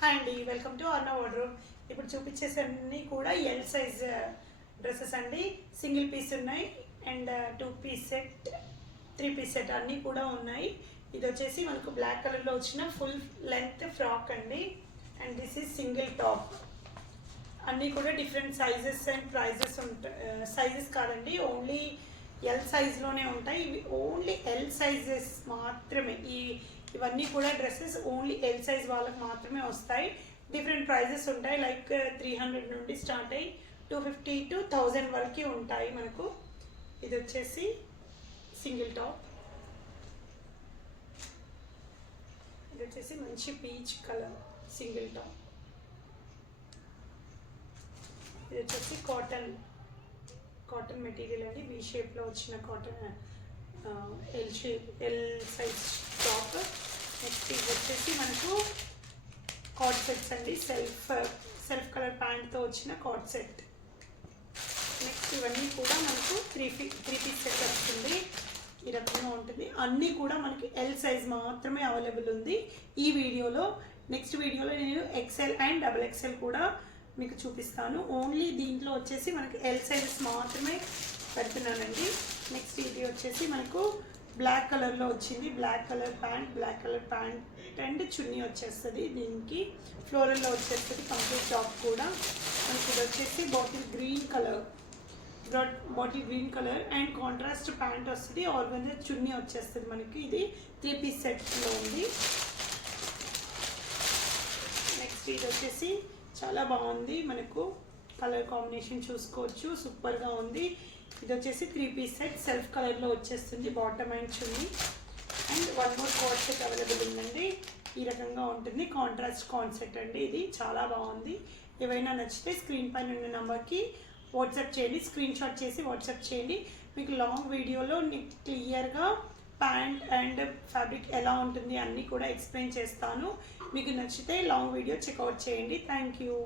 Hi అండి, welcome to అర్ణ wardrobe. ఇప్పుడు చూపించేసన్నీ కూడా ఎల్ సైజ్ డ్రెస్సెస్ అండి. సింగిల్ పీస్ ఉన్నాయి and 2 piece set, 3 piece set అన్నీ కూడా ఉన్నాయి. ఇది వచ్చేసి మనకు బ్లాక్ కలర్లో వచ్చిన ఫుల్ లెంత్ ఫ్రాక్ అండి. And this is single top. అన్నీ కూడా డిఫరెంట్ సైజెస్ అండ్ ప్రైజెస్ ఉంటాయి. సైజెస్ కాదండి, ఓన్లీ ఎల్ సైజ్లోనే ఉంటాయి. ఇవి ఓన్లీ ఎల్ సైజెస్ మాత్రమే. ఇవన్నీ కూడా డ్రెస్సెస్ ఓన్లీ ఎల్ సైజ్ వాళ్ళకి మాత్రమే వస్తాయి. డిఫరెంట్ ప్రైజెస్ ఉంటాయి. లైక్ 300 నుండి స్టార్ట్ అయ్యి 250 to 1000 వరకు ఉంటాయి మనకు. ఇది వచ్చేసి సింగిల్ టాప్. ఇది వచ్చేసి మంచి పీచ్ కలర్ సింగిల్ టాప్. ఇది వచ్చేసి కాటన్ మెటీరియల్ అండి. వీ షేప్లో వచ్చిన cotton L size top. Next ఇది వచ్చేసి మనకు కార్డ్ సెట్స్ అండి. సెల్ఫ్ కలర్ ప్యాంట్తో వచ్చిన కార్డ్ సెట్. నెక్స్ట్ ఇవన్నీ కూడా మనకు త్రీ పీస్ సెట్ వస్తుంది. ఈ రకంగా ఉంటుంది. అన్నీ కూడా మనకి ఎల్ సైజ్ మాత్రమే అవైలబుల్ ఉంది ఈ వీడియోలో. నెక్స్ట్ వీడియోలో నేను XL అండ్ XXL కూడా మీకు చూపిస్తాను. ఓన్లీ దీంట్లో వచ్చేసి మనకి ఎల్ సైజెస్ మాత్రమే పెడుతున్నానండి. నెక్స్ట్ ఇది వచ్చేసి మనకు బ్లాక్ కలర్లో వచ్చింది. బ్లాక్ కలర్ ప్యాంట్ అండ్ చున్నీ వచ్చేస్తుంది. దీనికి ఫ్లోరల్లో వచ్చేస్తుంది కంప్లీట్ టాప్ కూడా. మనకి ఇది వచ్చేసి bottle green colour and contrast pant వస్తుంది. ఆర్గంజా చున్నీ వచ్చేస్తుంది మనకి. ఇది 3 పీస్ సెట్లో ఉంది. నెక్స్ట్ ఇది వచ్చేసి చాలా బాగుంది. మనకు కలర్ కాంబినేషన్ చూసుకోవచ్చు, సూపర్గా ఉంది. ఇది వచ్చేసి 3 పీస్ సెట్ సెల్ఫ్ కలర్లో వచ్చేస్తుంది. Bottom and chunni and 1 more coat set available ఉందండి. ఈ రకంగా ఉంటుంది. కాంట్రాస్ట్ కాన్సెప్ట్ అండి. ఇది చాలా బాగుంది. ఏవైనా నచ్చితే స్క్రీన్ పైన ఉన్న నెంబర్కి వాట్సాప్ చేయండి. స్క్రీన్ షాట్ చేసి వాట్సాప్ చేయండి. మీకు లాంగ్ వీడియోలో క్లియర్గా ప్యాంట్ అండ్ ఫ్యాబ్రిక్ ఎలా ఉంటుంది అన్నీ కూడా ఎక్స్ప్లెయిన్ చేస్తాను. మీకు నచ్చితే లాంగ్ వీడియో చెక్అవుట్ చేయండి. Thank you.